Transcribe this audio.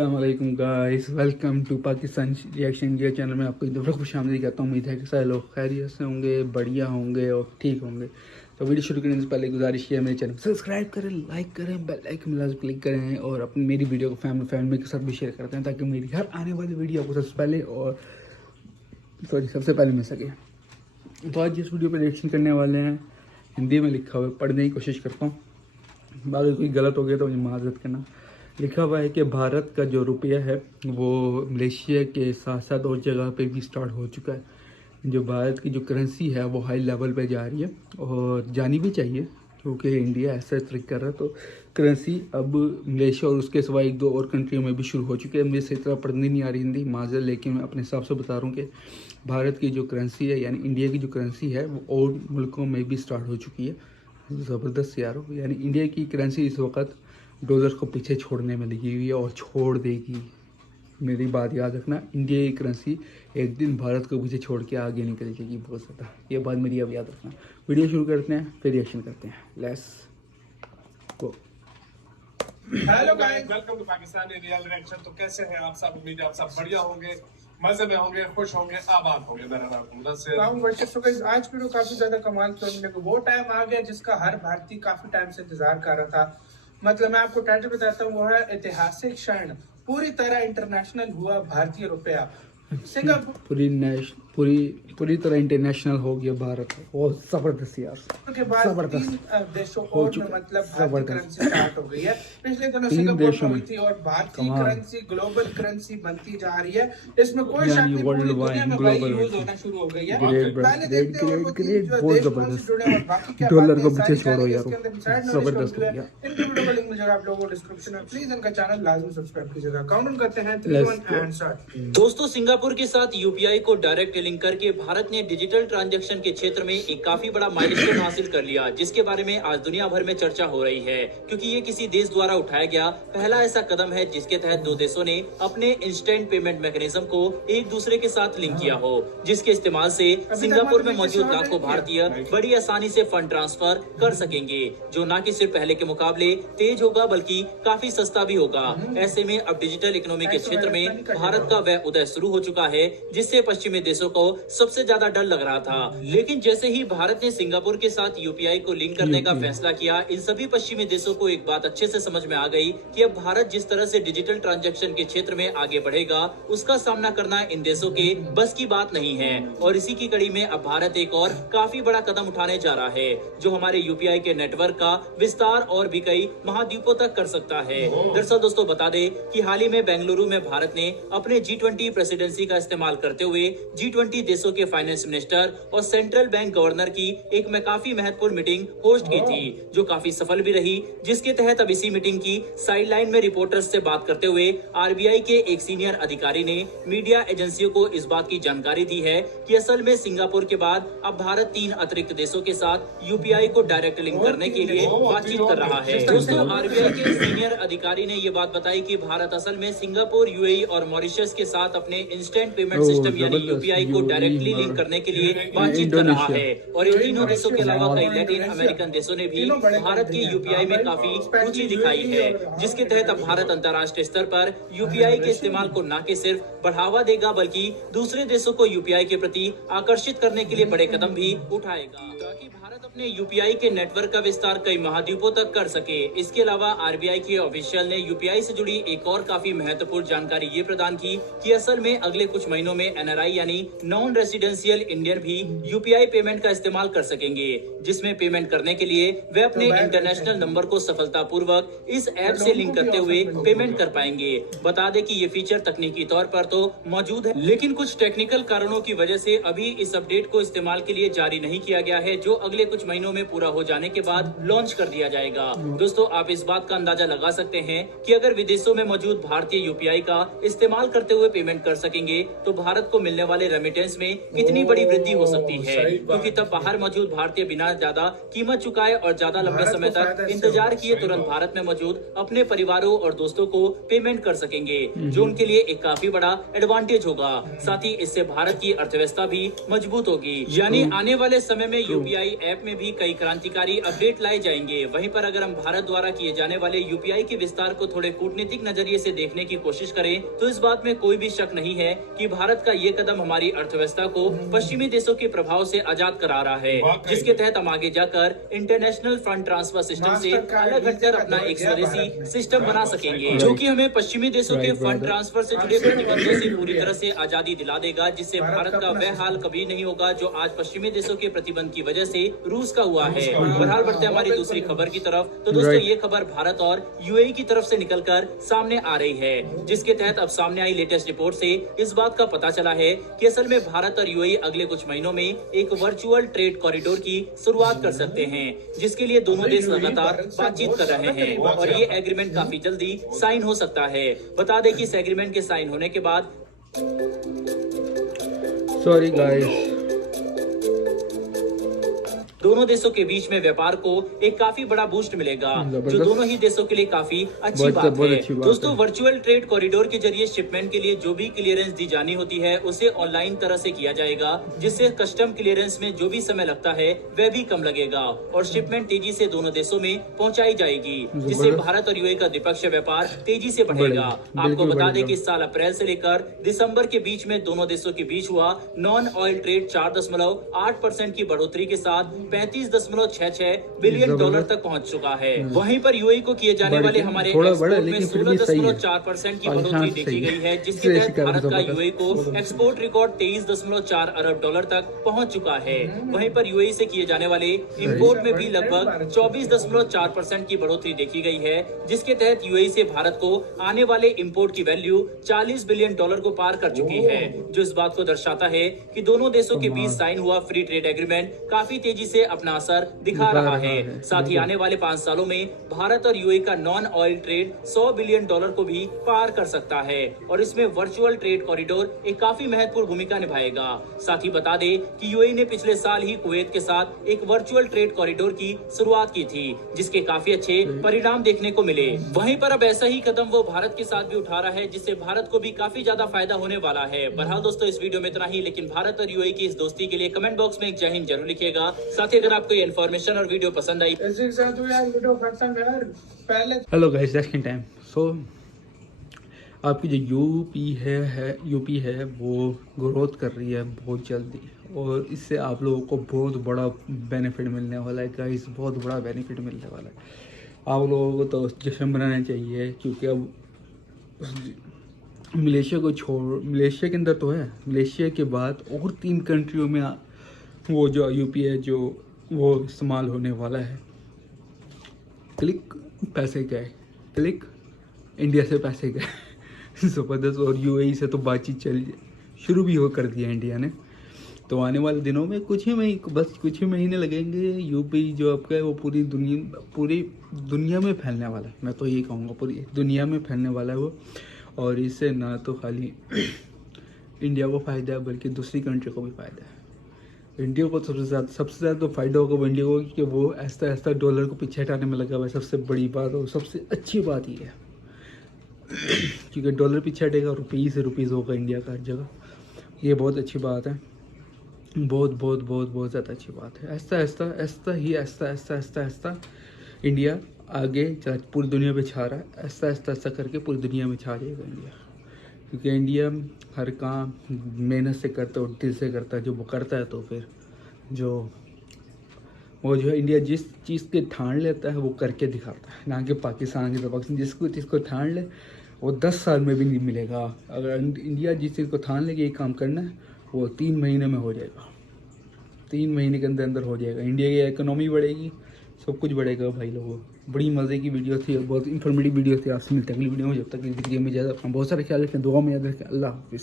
अस्सलाम वालेकुम guys, welcome to Pakistan reaction India channel में आपको एक दफ़ा खुश आमदीद कहता हूँ। उम्मीद है कि सारे लोग खैरियत से होंगे, बढ़िया होंगे और ठीक होंगे। तो वीडियो शुरू करने से पहले गुजारिश है मेरे चैनल को सब्सक्राइब करें, लाइक करें, बेल आइकन में क्लिक करें और अपनी मेरी वीडियो को फैमिली के साथ भी शेयर करते हैं ताकि मेरी हर आने वाली वीडियो आपको सबसे पहले मिल सके। तो आज जिस वीडियो पर रिएक्शन करने वाले हैं हिंदी में लिखा हुआ है, पढ़ने की कोशिश करता हूँ, बाकी कोई गलत हो गया तो मुझे माजरत करना। लिखा हुआ है कि भारत का जो रुपया है वो मलेशिया के साथ साथ और जगह पे भी स्टार्ट हो चुका है। जो भारत की जो करेंसी है वो हाई लेवल पे जा रही है और जानी भी चाहिए क्योंकि इंडिया ऐसा ट्रिक कर रहा है। तो करेंसी अब मलेशिया और उसके सिवा एक दो और कंट्रियों में भी शुरू हो चुकी है। मुझे सही तरह पढ़नी नहीं आ रही हिंदी माजर, लेकिन मैं अपने हिसाब से बता रहा हूँ कि भारत की जो करेंसी है यानी इंडिया की जो करेंसी है वो और मुल्कों में भी स्टार्ट हो चुकी है। ज़बरदस्त यार, यानी इंडिया की करेंसी इस वक्त डॉलर को पीछे छोड़ने में लगी हुई है और छोड़ देगी। मेरी बात याद रखना, इंडिया की करेंसी एक दिन भारत को पीछे छोड़ के आगे निकल जाएगी बहुत ज़्यादा। ये बात मेरी अब याद रखना। वीडियो शुरू करते हैं फिर रिएक्शन करते हैं। Let's go. Hello guys, welcome to Pakistani real reaction. तो कैसे हैं आप सब? उम्मीद है आप सब बढ़िया होंगे, मजे में होंगे, खुश होंगे, आबाद होंगे। मेरा नाम मुदस्सिर। आज वीडियो काफी ज्यादा कमाल की होने लगी। वो टाइम आ गया जिसका हर भारतीय काफी टाइम से इंतजार कर रहा था। मतलब मैं आपको टाइटल बताता हूँ, वो है ऐतिहासिक क्षण, पूरी तरह इंटरनेशनल हुआ भारतीय रुपया। सिंगापुर पूरी तरह इंटरनेशनल हो गया भारत। और जबरदस्त यार, के बाद तीन देशों और में मतलब भारतीय करेंसी स्टार्ट हो गई है। पिछले दिनों सिंगापुर में हुई थी और भारतीय करेंसी ग्लोबल करेंसी बनती जा रही है। इसमें कोई शक नहीं, पूरी दुनिया में भाई यूज होना शुरू हो गई है। पहले देखते हैं बहुत जबरदस्त। डॉलर को पीछे छोड़ो यार, जबरदस्त हो गया। इनकी वीडियो का लिंक मिलेगा आप लोगों को डिस्क्रिप्शन में। प्लीज इनका चैनल लाजमी सब्सक्राइब कीजिएगा। काउंट करते हैं 3 1 एंड स्टार्ट। दोस्तों, सिंगापुर के साथ यूपीआई को डायरेक्ट लिंक करके भारत ने डिजिटल ट्रांजैक्शन के क्षेत्र में एक काफी बड़ा माइलस्टोन हासिल कर लिया, जिसके बारे में आज दुनिया भर में चर्चा हो रही है क्योंकि ये किसी देश द्वारा उठाया गया पहला ऐसा कदम है जिसके तहत दो देशों ने अपने इंस्टेंट पेमेंट मैकेनिज्म को एक दूसरे के साथ लिंक किया हो, जिसके इस्तेमाल से सिंगापुर में मौजूद लाखों भारतीय बड़ी आसानी से फंड ट्रांसफर कर सकेंगे, जो न कि सिर्फ पहले के मुकाबले तेज होगा बल्कि काफी सस्ता भी होगा। ऐसे में अब डिजिटल इकोनॉमी के क्षेत्र में भारत का वह उदय शुरू हो चुका है जिससे पश्चिमी देशों को सबसे ज्यादा डर लग रहा था। लेकिन जैसे ही भारत ने सिंगापुर के साथ यूपीआई को लिंक करने का फैसला किया, इन सभी पश्चिमी देशों को एक बात अच्छे से समझ में आ गई कि अब भारत जिस तरह से डिजिटल ट्रांजैक्शन के क्षेत्र में आगे बढ़ेगा उसका सामना करना इन देशों के बस की बात नहीं है। और इसी की कड़ी में अब भारत एक और काफी बड़ा कदम उठाने जा रहा है जो हमारे यूपीआई के नेटवर्क का विस्तार और भी कई महाद्वीपों तक कर सकता है। दरअसल दोस्तों बता दें कि हाल ही में बेंगलुरु में भारत ने अपने G20 प्रेसिडेंसी का इस्तेमाल करते हुए G20 देशों के फाइनेंस मिनिस्टर और सेंट्रल बैंक गवर्नर की एक में काफी महत्वपूर्ण मीटिंग होस्ट की थी जो काफी सफल भी रही, जिसके तहत अब इसी मीटिंग की साइडलाइन में रिपोर्टर्स से बात करते हुए आरबीआई के एक सीनियर अधिकारी ने मीडिया एजेंसियों को इस बात की जानकारी दी है कि असल में सिंगापुर के बाद अब भारत 3 अतिरिक्त देशों के साथ यूपीआई को डायरेक्ट लिंक करने के लिए बातचीत कर रहा है। दोस्तों, आरबीआई के सीनियर अधिकारी ने ये बात बताई कि भारत असल में सिंगापुर, यूएई और मॉरिशस के साथ अपने इंस्टेंट पेमेंट सिस्टम यानी यूपीआई को डायरेक्टली लिंक करने के लिए बातचीत कर रहा है। और इन तीनों देशों के अलावा कई लैटिन अमेरिकन देशों ने भी भारत की यूपीआई में काफी रुचि दिखाई है, जिसके तहत अब भारत अंतर्राष्ट्रीय स्तर पर यूपीआई के इस्तेमाल को न कि सिर्फ बढ़ावा देगा बल्कि दूसरे देशों को यूपीआई के प्रति आकर्षित करने के लिए बड़े कदम भी उठाएगा ताकि भारत अपने यूपीआई के नेटवर्क का विस्तार कई महाद्वीपों तक कर सके। इसके अलावा आरबीआई के ऑफिशियल ने यूपीआई से जुड़ी एक और काफी महत्वपूर्ण जानकारी ये प्रदान की कि असल में अगले कुछ महीनों में एनआरआई यानी नॉन रेसिडेंशियल इंडियन भी यूपीआई पेमेंट का इस्तेमाल कर सकेंगे, जिसमें पेमेंट करने के लिए वे अपने इंटरनेशनल नंबर को सफलतापूर्वक इस ऐप से लिंक करते हुए पेमेंट कर पाएंगे। बता दें कि ये फीचर तकनीकी तौर पर तो मौजूद है, लेकिन कुछ टेक्निकल कारणों की वजह से अभी इस अपडेट को इस्तेमाल के लिए जारी नहीं किया गया है, जो अगले कुछ महीनों में पूरा हो जाने के बाद लॉन्च कर दिया जाएगा। दोस्तों, आप इस बात का अंदाजा लगा सकते हैं कि अगर विदेशों में मौजूद भारतीय यूपीआई का इस्तेमाल करते हुए पेमेंट कर सकेंगे तो भारत को मिलने वाले रेमिटेंस में कितनी बड़ी वृद्धि हो सकती है, क्योंकि तब बाहर मौजूद भारतीय बिना ज्यादा कीमत चुकाए और ज्यादा लंबे समय तक इंतजार किए तुरंत भारत में मौजूद अपने परिवारों और दोस्तों को पेमेंट कर सकेंगे, जो उनके लिए एक काफी बड़ा एडवांटेज होगा। साथ ही इससे भारत की अर्थव्यवस्था भी मजबूत होगी। यानी आने वाले समय में यूपीआई ऐप में भी कई क्रांतिकारी अपडेट लाए जाएंगे। वहीं पर अगर हम भारत द्वारा किए जाने वाले यूपीआई के विस्तार को थोड़े कूटनीतिक नजरिए से देखने की कोशिश करें तो इस बात में कोई भी शक नहीं है कि भारत का ये कदम हमारी अर्थव्यवस्था को पश्चिमी देशों के प्रभाव से आजाद करा रहा है, जिसके तहत हम आगे जाकर इंटरनेशनल फंड ट्रांसफर सिस्टम से अलग हटकर अपना एक स्वदेशी सिस्टम बना सकेंगे, जो कि हमें पश्चिमी देशों के फंड ट्रांसफर से जुड़े प्रतिबंधों से पूरी तरह से आजादी दिला देगा, जिससे भारत का वह हाल कभी नहीं होगा जो आज पश्चिमी देशों के प्रतिबंध की वजह से रूस का हुआ है। बहरहाल बढ़ते हमारी दूसरी खबर की तरफ, तो दोस्तों ये खबर भारत और यूएई की तरफ से निकलकर सामने आ रही है, जिसके तहत अब सामने आई लेटेस्ट रिपोर्ट से इस बात का पता चला है कि असल में भारत और यूएई अगले कुछ महीनों में एक वर्चुअल ट्रेड कॉरिडोर की शुरुआत कर सकते हैं, जिसके लिए दोनों देश लगातार बातचीत कर रहे हैं और ये एग्रीमेंट काफी जल्दी साइन हो सकता है। बता दें कि इस एग्रीमेंट के साइन होने के बाद सॉरी गाइस, दोनों देशों के बीच में व्यापार को एक काफी बड़ा बूस्ट मिलेगा, जो दोनों ही देशों के लिए काफी अच्छी बात है। दोस्तों वर्चुअल ट्रेड कॉरिडोर के जरिए शिपमेंट के लिए जो भी क्लियरेंस दी जानी होती है उसे ऑनलाइन तरह से किया जाएगा, जिससे कस्टम क्लियरेंस में जो भी समय लगता है वह भी कम लगेगा और शिपमेंट तेजी से दोनों देशों में पहुंचाई जाएगी, जिससे भारत और यूएई का द्विपक्षीय व्यापार तेजी से बढ़ेगा। आपको बता दें कि इस साल अप्रैल से लेकर दिसंबर के बीच में दोनों देशों के बीच हुआ नॉन ऑयल ट्रेड 4.8% की बढ़ोतरी के साथ 35.66 बिलियन डॉलर तक पहुंच चुका है। वहीं पर यूएई को किए जाने वाले हमारे एक्सपोर्ट में 16.4% की बढ़ोतरी देखी गई है, जिसके तहत भारत का यूएई को एक्सपोर्ट रिकॉर्ड 23.4 अरब डॉलर तक पहुंच चुका है। वहीं पर यूएई से किए जाने वाले इंपोर्ट में भी लगभग 24.4% की बढ़ोतरी देखी गई है, जिसके तहत यूएई से भारत को आने वाले इंपोर्ट की वैल्यू 40 बिलियन डॉलर को पार कर चुकी है, जो इस बात को दर्शाता है कि दोनों देशों के बीच साइन हुआ फ्री ट्रेड एग्रीमेंट काफी तेजी से अपना असर दिखा रहा है। साथ ही आने वाले 5 सालों में भारत और यूएई का non oil trade 100 billion dollar को भी पार कर सकता है और इसमें वर्चुअल ट्रेड कॉरिडोर एक काफी महत्वपूर्ण भूमिका निभाएगा। साथ ही बता दें कि यूएई ने पिछले साल ही कुवैत के साथ एक वर्चुअल ट्रेड कॉरिडोर की शुरुआत की थी, जिसके काफी अच्छे परिणाम देखने को मिले। वहीं पर अब ऐसा ही कदम वो भारत के साथ भी उठा रहा है, जिससे भारत को भी काफी ज्यादा फायदा होने वाला है। बहरहाल दोस्तों इस वीडियो में इतना ही, लेकिन भारत और यूएई की इस दोस्ती के लिए कमेंट बॉक्स में एक जय हिंद जरूर लिखिएगा। साथ ही अगर आपको ये इन्फॉर्मेशन और वीडियो पसंद आई, हेलो गाइस, सेकंड टाइम। सो आपकी जो यूपी है वो ग्रोथ कर रही है बहुत जल्दी और इससे आप लोगों को बहुत बड़ा बेनिफिट मिलने वाला है गाइस, बहुत बड़ा बेनिफिट मिलने वाला है। आप लोगों को तो जश्न मनाना चाहिए, क्योंकि अब मलेशिया को छोड़, मलेशिया के अंदर तो है, मलेशिया के बाद और 3 कंट्रियों में वो जो यूपीआई जो वो इस्तेमाल होने वाला है। क्लिक पैसे गए, क्लिक इंडिया से पैसे गए ज़बरदस्त। और यूएई से तो बातचीत शुरू भी कर दिया इंडिया ने। तो आने वाले दिनों में कुछ ही महीने लगेंगे, यूपी जो आपका है वो पूरी दुनिया में फैलने वाला है। मैं तो यही कहूँगा पूरी दुनिया में फैलने वाला है वो। और इससे ना तो खाली इंडिया को फ़ायदा है बल्कि दूसरी कंट्री को भी फ़ायदा है। इंडिया को सबसे ज़्यादा तो फ़ायदा होगा इंडिया को, कि वो ऐसा डॉलर को पीछे हटाने में लगा हुआ है। सबसे बड़ी बात और सबसे अच्छी बात ये है क्योंकि डॉलर पीछे हटेगा, रुपीज़ से रुपीज़ होगा इंडिया का हर जगह। ये बहुत अच्छी बात है, बहुत ज़्यादा अच्छी बात है। ऐसा इंडिया आगे पूरी दुनिया में छा रहा है। ऐसा करके पूरी दुनिया में छा जाएगा इंडिया, क्योंकि इंडिया हर काम मेहनत से करता है और दिल से करता है। जो वो करता है तो फिर वो जो है इंडिया जिस चीज़ के ठान लेता है वो करके दिखाता है, ना कि पाकिस्तान की तरफ जिसको ठान ले वो 10 साल में भी नहीं मिलेगा। अगर इंडिया जिस चीज़ को ठान ले कि ये काम करना है वो 3 महीने में हो जाएगा, 3 महीने के अंदर हो जाएगा। इंडिया की इकोनॉमी बढ़ेगी, सब कुछ बढ़ेगा भाई लोगों। बड़ी मज़े की वीडियो थी, बहुत इन्फॉर्मेटिव वीडियो थी। आपसे मिलते हैं अगली वीडियो में। जब तक वीडियो में ज़्यादा अपना बहुत सारा ख्याल रखें, दुआ में याद रखें। अल्लाह हाफिज़।